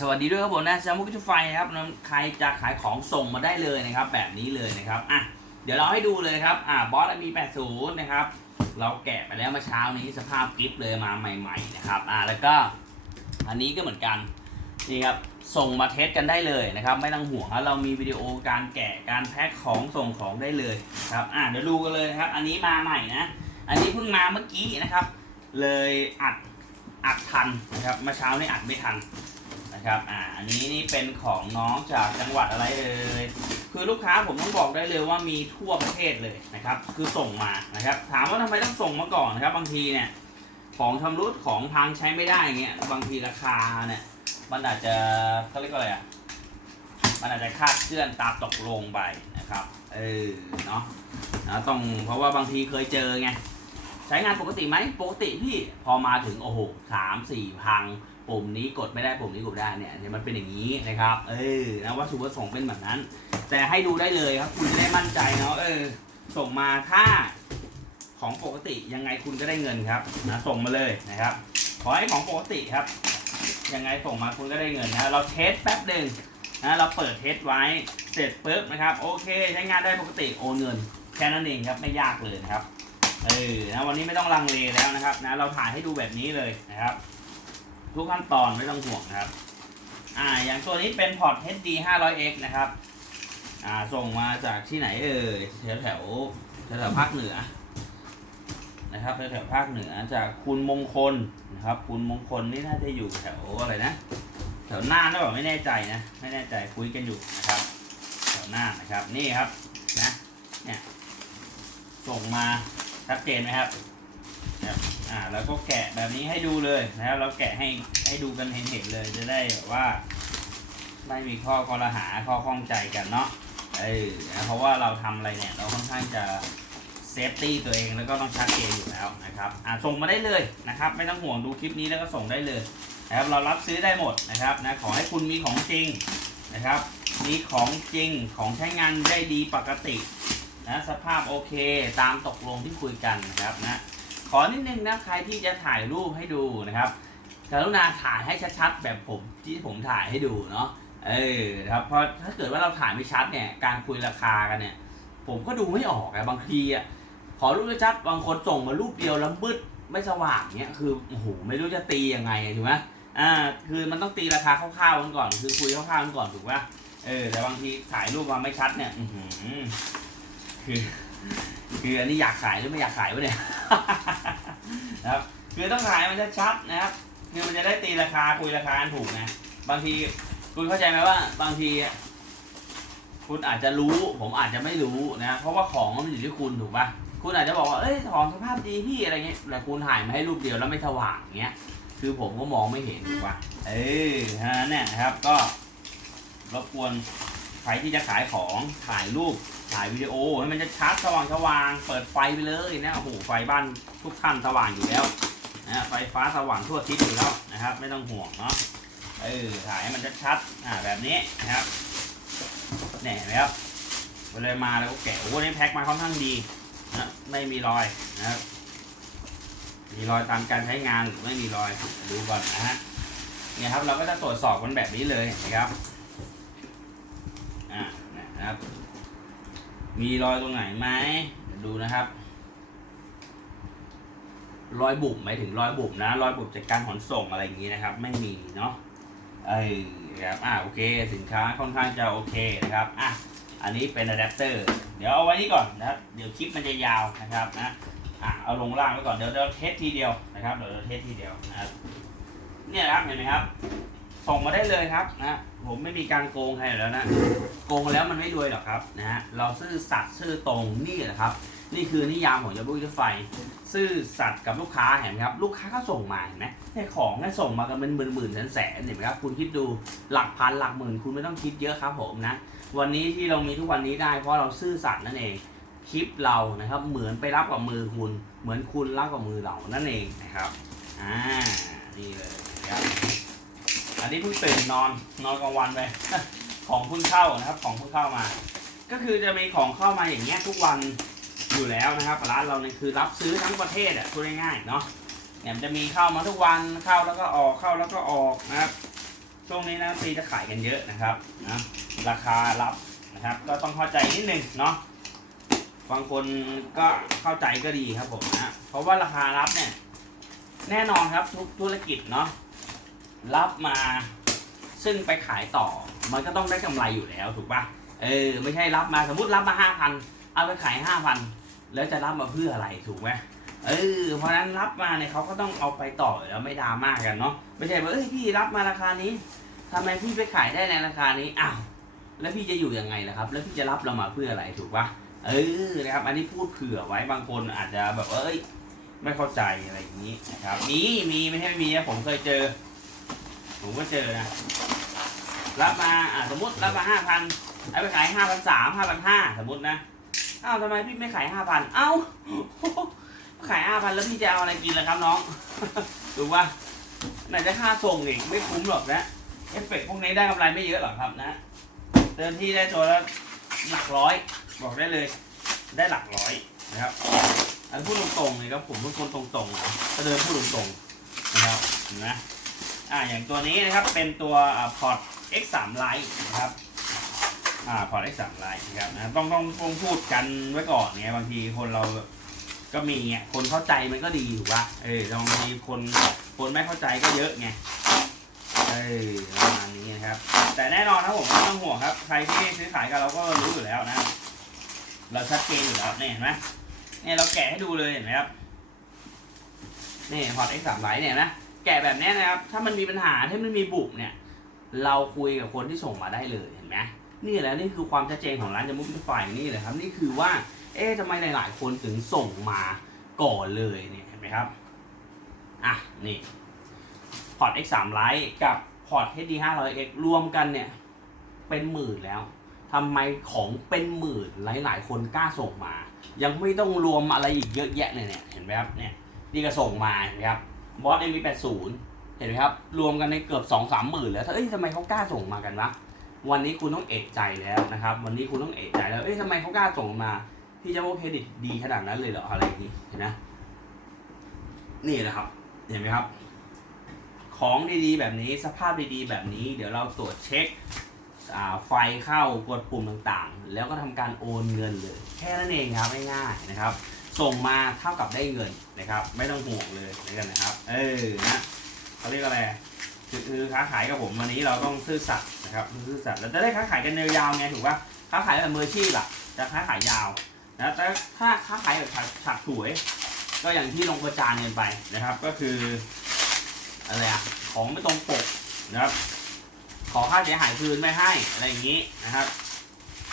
สวัสดีด้วยครับผมนะซามุกจุไฟนะครับใครจะขายของส่งมาได้เลยนะครับ แบบนี้เลยนะครับอะเดี๋ยวเราให้ดูเลยครับอะบอสมี80นะครับ เราแกะไปแล้วเมื่อเช้านี้สภาพกิฟต์เลยมาใหม่ ๆ นะครับอะแล้วก็อันนี้ก็เหมือนกันนี่ครับส่งมาเทสกันได้เลยนะครับ ไม่ต้องห่วงครับเรามีวิดีโอการแกะการแพ็คของส่งของได้เลยครับอะเดี๋ยวดูกันเลยนะครับ อันนี้มาใหม่นะ อันนี้เพิ่งมาเมื่อกี้นะครับ เลยอัดอัดทันนะครับเมื่อเช้านี่อัดไม่ทัน นะครับ อ่า อันนี้นี่เป็นของน้องจากจังหวัดอะไรเอ่ย คือลูกค้าผมต้องบอกได้เลยว่ามีทั่วประเทศเลยนะครับ คือส่งมานะครับ ถามว่าทำไมต้องส่งมาก่อนนะครับ บางทีเนี่ย ของชำรุดของพังใช้ไม่ได้เงี้ย บางทีราคาเนี่ย มันอาจจะเขาเรียกว่าอะไรอะ มันอาจจะคาดเคลื่อนตามตกลงไปนะครับ เออ เนาะนะต้อง เพราะว่าบางทีเคยเจอไง ใช้งานปกติไหม ปกติพี่ พอมาถึงโอ้โหสามสี่พัง ปุ่มนี้กดไม่ได้ปุ่มนี้กดได้เนี่ยเนี่ยมันเป็นอย่างนี้นะครับ เออนะวัตถุประสงค์เป็นแบบนั้น แต่ให้ดูได้เลยครับ คุณจะได้มั่นใจเนาะเออ ส่งมาถ้าของปกติยังไงคุณก็ได้เงินครับนะส่งมาเลยนะครับ ขอให้ของปกติครับยังไงส่งมาคุณก็ได้เงินนะเราเทสแป๊บหนึ่งนะเราเปิดเทสไว้เสร็จปุ๊บนะครับ โอเคใช้งานได้ปกติโอนเงินแค่นั้นเองครับไม่ยากเลยนะครับเออนะวันนี้ไม่ต้องลังเลแล้วนะครับนะเราถ่ายให้ดูแบบนี้เลยนะครับ ทุกขั้นตอนไม่ต้องห่วงนะครับ อ่า อย่างตัวนี้เป็นพอร์ต HD 500X นะครับ อ่า ส่งมาจากที่ไหนเอ่ยแถวแถวแถวภาคเหนือ นะครับแถวแถวภาคเหนือจากคุณมงคลนะครับ คุณมงคลนี่น่าจะอยู่แถวอะไรนะ แถวหน่าหรือเปล่าไม่แน่ใจนะ ไม่แน่ใจคุยกันอยู่นะครับ แถวหน่านะครับ นี่ครับ นะ เนี่ย ส่งมาชัดเจนไหมครับ อ่าแล้วก็แกะแบบนี้ให้ดูเลยนะครับเราแกะให้ให้ดูกันเห็นเห็นๆเลยจะได้แบบว่า ไม่มีข้อกรหาข้อข้องใจกันเนาะเออนะเพราะว่าเราทำอะไรเนี่ย เราค่อนข้างจะเซฟตี้ตัวเองแล้วก็ต้องชัดเจนอยู่แล้วนะครับอ่าส่งมาได้เลยนะครับ ไม่ต้องห่วงดูคลิปนี้แล้วก็ส่งได้เลยนะครับเรารับซื้อได้หมดนะครับนะขอให้คุณมีของจริงนะครับ มีของจริงของใช้งานได้ดีปกตินะสภาพโอเคตามตกลงที่คุยกันนะครับนะ ขอนิดนึงนะใครที่จะถ่ายรูปให้ดูนะครับกรุณาถ่ายให้ชัดๆ แบบผมที่ผมถ่ายให้ดูเนาะเออครับเพราะถ้าเกิดว่าเราถ่ายไม่ชัดเนี่ยการคุยราคากันเนี่ย ผมก็ดูไม่ออกอะบางทีอะขอรูปชัดบางคนส่งมารูปเดียวแล้วมืดไม่สว่างเนี่ยคือโอ้โหไม่รู้จะตียังไงถูกไหมอ่าคือมันต้องตีราคาคร่าวๆกันก่อน คือคุยคร่าวๆกันก่อนถูกป่ะเออแต่บางทีถ่ายรูปมาไม่ชัดเนี่ย อือหือคือ คืออันนี้อยากขายหรือไม่อยากขายวะเนี่ยนะครับคือต้องขายมันชัดๆนะครับคือมันจะได้ตีราคาคุยราคาถูกนะบางทีคุณเข้าใจไหมว่า บางทีคุณอาจจะรู้ ผมอาจจะไม่รู้นะเพราะว่าของมันอยู่ที่คุณถูกปะคุณอาจจะบอกว่าเอ้ยของสภาพดีพี่อะไรเงี้ยแต่คุณถ่ายมาให้รูปเดียวแล้วไม่สว่างเงี้ยคือผมก็มองไม่เห็นถูกปะเออฮะเนี่ยนะครับก็รบกวนใครที่จะขายของถ่ายรูป ถ่ายวิดีโอให้มันจะชัดสว่างสว่างเปิดไฟไปเลยนะโอ้โหไฟบ้านทุกท่านสว่างอยู่แล้วนะไฟฟ้าสว่างทั่วทิศอยู่แล้วนะครับ ไม่ต้องห่วงเนาะเออถ่ายให้มันชัดๆอ่าแบบนี้นะครับเนี่ยเห็นไหมครับเวลามาแล้วก็แกะโอ้นี่แพ็คมาค่อนข้างดีนะไม่มีรอยนะครับ มีรอยตามการใช้งานหรือไม่มีรอยดูก่อนนะฮะเนี่ยครับเราก็จะตรวจสอบกันแบบนี้เลยนะครับอ่านะครับ มีรอยตรงไหนไหมเดี๋ยวดูนะครับ รอยบุ๋มหมายถึงรอยบุ๋มนะ รอยบุ๋มจากการขนส่งอะไรอย่างนี้นะครับ ไม่มีเนาะเอ้ครับอ่าโอเค สินค้าค่อนข้างจะโอเคนะครับอะอันนี้เป็นอะแดปเตอร์เดี๋ยวเอาไว้นี่ก่อนนะครับ เดี๋ยวคลิปมันจะยาวนะครับนะอะเอาลงล่างไว้ก่อนเดี๋ยวเดี๋ยวเทสทีเดียวนะครับเดี๋ยวเราเทสทีเดียวนะครับเนี่ยนะครับเห็นไหมครับ ส่งมาได้เลยครับนะผมไม่มีการโกงใครอยู่แล้วนะ โกงแล้วมันไม่รวยหรอกครับนะฮะเราซื่อสัตย์ซื่อตรงนี่แหละครับ นี่คือนิยามของยาบุยไฟ ซื่อสัตย์กับลูกค้าเห็นไหมครับ ลูกค้าก็ส่งมาเห็นไหมแต่ของเนี่ส่งมากันเป็นหมื่นหมื่นแสนแสนเห็นไหมครับคุณคิดดูหลักพันหลักหมื่นคุณไม่ต้องคิดเยอะครับผมนะวันนี้ที่เรามีทุกวันนี้ได้ เพราะเราซื่อสัตย์นั่นเองคลิปเรานะครับ เหมือนไปรับกับมือคุณ เหมือนคุณรับกับมือเรานั่นเองนะครับอ่านี่เลยนะครับ อันนี้เพิ่งตื่นนอนนอนกลางวันไปของเพิ่งเข้านะครับ ของเพิ่งเข้ามา ก็คือจะมีของเข้ามาอย่างเงี้ยทุกวันอยู่แล้วนะครับร้านเราเนี่ยคือรับซื้อทั้งประเทศอะพูดง่ายๆเนาะเนี่ยมันจะมีเข้ามาทุกวันเข้าแล้วก็ออกเข้าแล้วก็ออกนะครับช่วงนี้นะตีจะขายกันเยอะนะครับนะราคารับนะครับ ก็ต้องเข้าใจนิดนึงเนาะบางคนก็เข้าใจก็ดีครับผมนะเพราะว่าราคารับเนี่ยแน่นอนครับทุกธุรกิจเนาะ รับมา ซึ่งไปขายต่อ มันก็ต้องได้กำไรอยู่แล้วถูกปะเออไม่ใช่รับมาสมมติรับมาห้าพันเอาไปขายห้าพันแล้วจะรับมาเพื่ออะไรถูกไหมเออเพราะนั้นรับมาเนี่ยเขาก็ต้องเอาไปต่อแล้วไม่ดราม่ากกันเนาะไม่ใช่ว่าเอ้ยพี่รับมาราคานี้ทำไมพี่ไปขายได้ในราคานี้อ้าวแล้วพี่จะอยู่ยังไงล่ะครับ แล้วพี่จะรับเรามาเพื่ออะไรถูกปะเออนะครับ อันนี้พูดเผื่อไว้บางคนอาจจะแบบว่าเอ้ย ไม่เข้าใจอะไรอย่างนี้นะครับมีมีไม่ใช่ไม่มีนะผมเคยเจอ ผมก็เจอนะ รับมาอ่าสมมติรับมาห้าพันเอาไปขายห้าพันสามห้าพันห้าสมมตินะอ้าวทำไมพี่ไม่ขายห้าพันเอ้าขายห้าพันแล้วพี่จะเอาอะไรกินล่ะครับน้องถูกป่ะไหนจะค่าส่งอีกไม่คุ้มหรอกนะเอฟเฟกต์พวกนี้ได้กำไรไม่เยอะหรอกครับนะเดินที่ได้ตัวละหลักร้อย บอกได้เลย ได้หลักร้อยนะครับอันพูดตรงๆเลยครับผมเป็นคนตรงๆนะก็เดินพูดตรงๆนะครับเห็นไหม อ่าอย่างตัวนี้นะครับเป็นตัวพอร์ต X3 Lite นะครับอ่าพอร์ต X3 Lite นะครับนะต้องต้องต้องพูดกันไว้ก่อนไงบางทีคนเราก็มีไงคนเข้าใจมันก็ดีถูกป่ะเออบางทีคนคนไม่เข้าใจก็เยอะไงเออประมาณนี้นะครับ แต่แน่นอนครับผมไม่ต้องห่วงครับ ใครที่ซื้อขายกับเราก็รู้อยู่แล้วนะ เราชัดเจนอยู่แล้วเนี่ยเห็นไหมเนี่ยเราแกะให้ดูเลยเห็นไหมครับนี่พอร์ต X 3 Lite เนี่ยนะ แกะแบบนี้นะครับ ถ้ามันมีปัญหาถ้ามันมีบุบเนี่ย เราคุยกับคนที่ส่งมาได้เลยเห็นไหมนี่แหละนี่คือความชัดเจนของร้านจมูกไฟนี่เลยครับ นี่คือว่า เอ๊ะทำไมหลาย ๆ คนถึงส่งมาก่อนเลยเนี่ยเห็นไหมครับ อะ นี่พอร์ต X 3 Lite กับพอร์ต HD 500X รวมกันเนี่ย เป็นหมื่นแล้วทำไมของเป็นหมื่นหลาย ๆ คนกล้าส่งมา ยังไม่ต้องรวมอะไรอีกเยอะแยะเลยเนี่ยเห็นไหมครับเนี่ยนี่ก็ส่งมาเห็นไหมครับ บอส MV80 เห็นไหมครับ รวมกันในเกือบสองสามหมื่นแล้วถ้าเอ้ยทำไมเขากล้าส่งมากันวะวันนี้คุณต้องเอกใจแล้วนะครับ วันนี้คุณต้องเอกใจแล้ว เอ้ยทำไมเขากล้าส่งมาพี่จะว่าเครดิตดีขนาดนั้นเลยเหรออะไรอย่างนี้เห็นนะนี่แหละครับ เห็นไหมครับ ของดีๆ แบบนี้สภาพดีๆ แบบนี้ เดี๋ยวเราตรวจเช็คไฟเข้ากดปุ่มต่างๆ แล้วก็ทำการโอนเงินเลย แค่นั้นเองครับง่ายๆนะครับ ส่งมาเท่ากับได้เงินนะครับ ไม่ต้องห่วงเลยเลยนะครับ เออนะเขาเรียกอะไรคือค้าขายกับผมวันนี้เราต้องซื่อสัตย์นะครับซื่อสัตย์เราจะได้ค้าขายกันยาวๆไงถูกป่ะค้าขายแบบมืออาชีพอะจะค้าขายยาวนะแต่ถ้าค้าขายแบบฉาบฉวย ก็อย่างที่ลงประจานกันไปนะครับ ก็คืออะไรอะของไม่ตรงปกนะครับ ขอค่าเสียหายคืนไม่ให้อะไรอย่างนี้นะครับ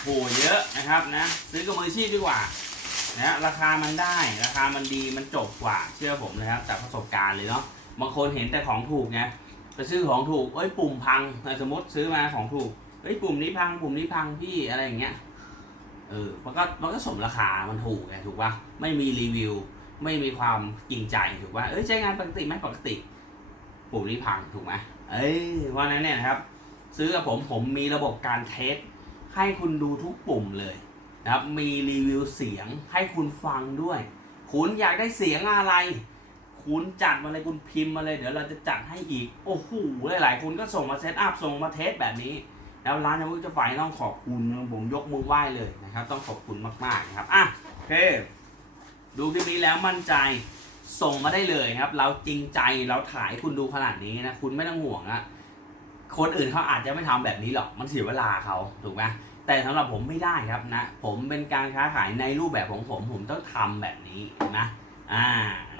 โหเยอะนะครับนะ ซื้อกับมืออาชีพดีกว่า นะราคามันได้ราคามันดีมันจบกว่าเชื่อผมนะครับจากประสบการณ์เลยเนาะบางคนเห็นแต่ของถูกไงไปซื้อของถูกเอ้ยปุ่มพังสมมติซื้อมาของถูกเอ้ยปุ่มนี้พังปุ่มนี้พังพี่อะไรอย่างเงี้ยเออมันก็มันก็สมราคามันถูกไงถูกป่ะไม่มีรีวิว ไม่มีความจริงใจถูกป่ะเอ้ยใช้งานปกติไหมปกติ ปุ่มนี้พังถูกไหมเอ้ยเพรานั้นเนี่ยนะครับ ซื้อกับผมผมมีระบบการเทสให้คุณดูทุกปุ่มเลย นะครับมีรีวิวเสียงให้คุณฟังด้วย คุณอยากได้เสียงอะไร คุณจัดมาเลยคุณพิมพ์มาเลยเดี๋ยวเราจะจัดให้อีก โอ้โหหลายๆคนก็ส่งมาเซตอัพส่งมาเทสแบบนี้ แล้วร้านยามุกจะไฟต้องขอบคุณผมยกมือไหว้เลยนะครับ ต้องขอบคุณมากๆนะครับอะโอเคดูคลิปนี้แล้วมั่นใจส่งมาได้เลยครับ เราจริงใจเราถ่ายคุณดูขนาดนี้นะ คุณไม่ต้องห่วงนะคนอื่นเขาอาจจะไม่ทำแบบนี้หรอกมันเสียเวลาเขาถูกไหม แต่สำหรับผมไม่ได้ครับนะ ผมเป็นการค้าขายในรูปแบบของผมผมต้องทำแบบนี้นะอ่า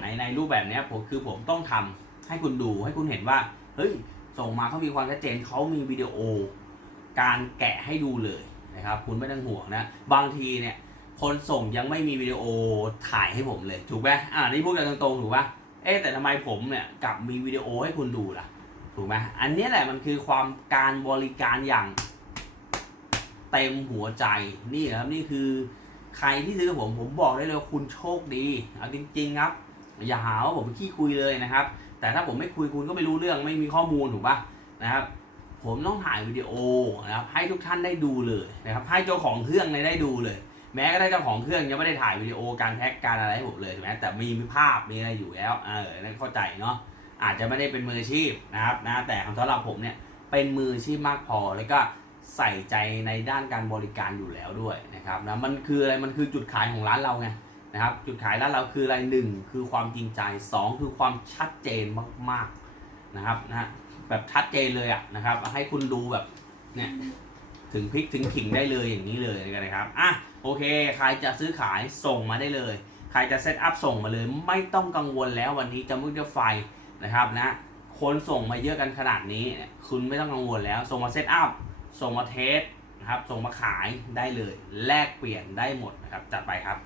ในในรูปแบบนี้ผมคือผมต้องทำให้คุณดูให้คุณเห็นว่าเฮ้ยส่งมาเขามีความชัดเจนเขามีวิดีโอ การแกะให้ดูเลยนะครับ คุณไม่ต้องห่วงนะบางทีเนี่ยคนส่งยังไม่มีวิดีโอถ่ายให้ผมเลยถูกไหมอ่านี่พูดกันตรงๆถูกปะเอ๊แต่ทำไมผมเนี่ยกลับมีวิดีโอให้คุณดูล่ะถูกไหมอันนี้แหละมันคือความการบริการอย่าง เต็มหัวใจนี่ครับนี่คือใครที่ซื้อผมผมบอกได้เลยว่าคุณโชคดีเอาจริงๆครับ อย่าหาว่าผมขี้คุยเลยนะครับ แต่ถ้าผมไม่คุยคุณก็ไม่รู้เรื่องไม่มีข้อมูลถูกปะนะครับ ผมต้องถ่ายวิดีโอนะครับให้ทุกท่านได้ดูเลยนะครับให้เจ้าของเครื่องเนี่ยได้ดูเลย แม้ก็ได้เจ้าของเครื่องยังไม่ได้ถ่ายวิดีโอการแท็กการอะไรให้ผมเลยถูกไหมแต่มีภาพมีอะไรอยู่แล้วเออนั่นเข้าใจเนาะอาจจะไม่ได้เป็นมืออาชีพนะครับนะแต่สำหรับผมเนี่ยเป็นมืออาชีพมากพอแล้วก็ ใส่ใจในด้านการบริการอยู่แล้วด้วยนะครับนะมันคืออะไรมันคือจุดขายของร้านเราไงนะครับ จุดขายร้านเราคืออะไรหนึ่งคือความจริงใจสองคือความชัดเจนมากๆนะครับนะฮะแบบชัดเจนเลยอะนะครับ ให้คุณดูแบบเนี่ยถึงพริกถึงขิงได้เลยอย่างนี้เลยนะครับอะโอเค ใครจะซื้อขายส่งมาได้เลย ใครจะเซตอัพส่งมาเลยไม่ต้องกังวลแล้ววันนี้จะมุกจะไฟนะครับนะคนส่งมาเยอะกันขนาดนี้ คุณไม่ต้องกังวลแล้ว ส่งมาเซตอัพ ส่งมาเทสนะครับ ส่งมาขายได้เลย แลกเปลี่ยนได้หมดนะครับ จัดไปครับ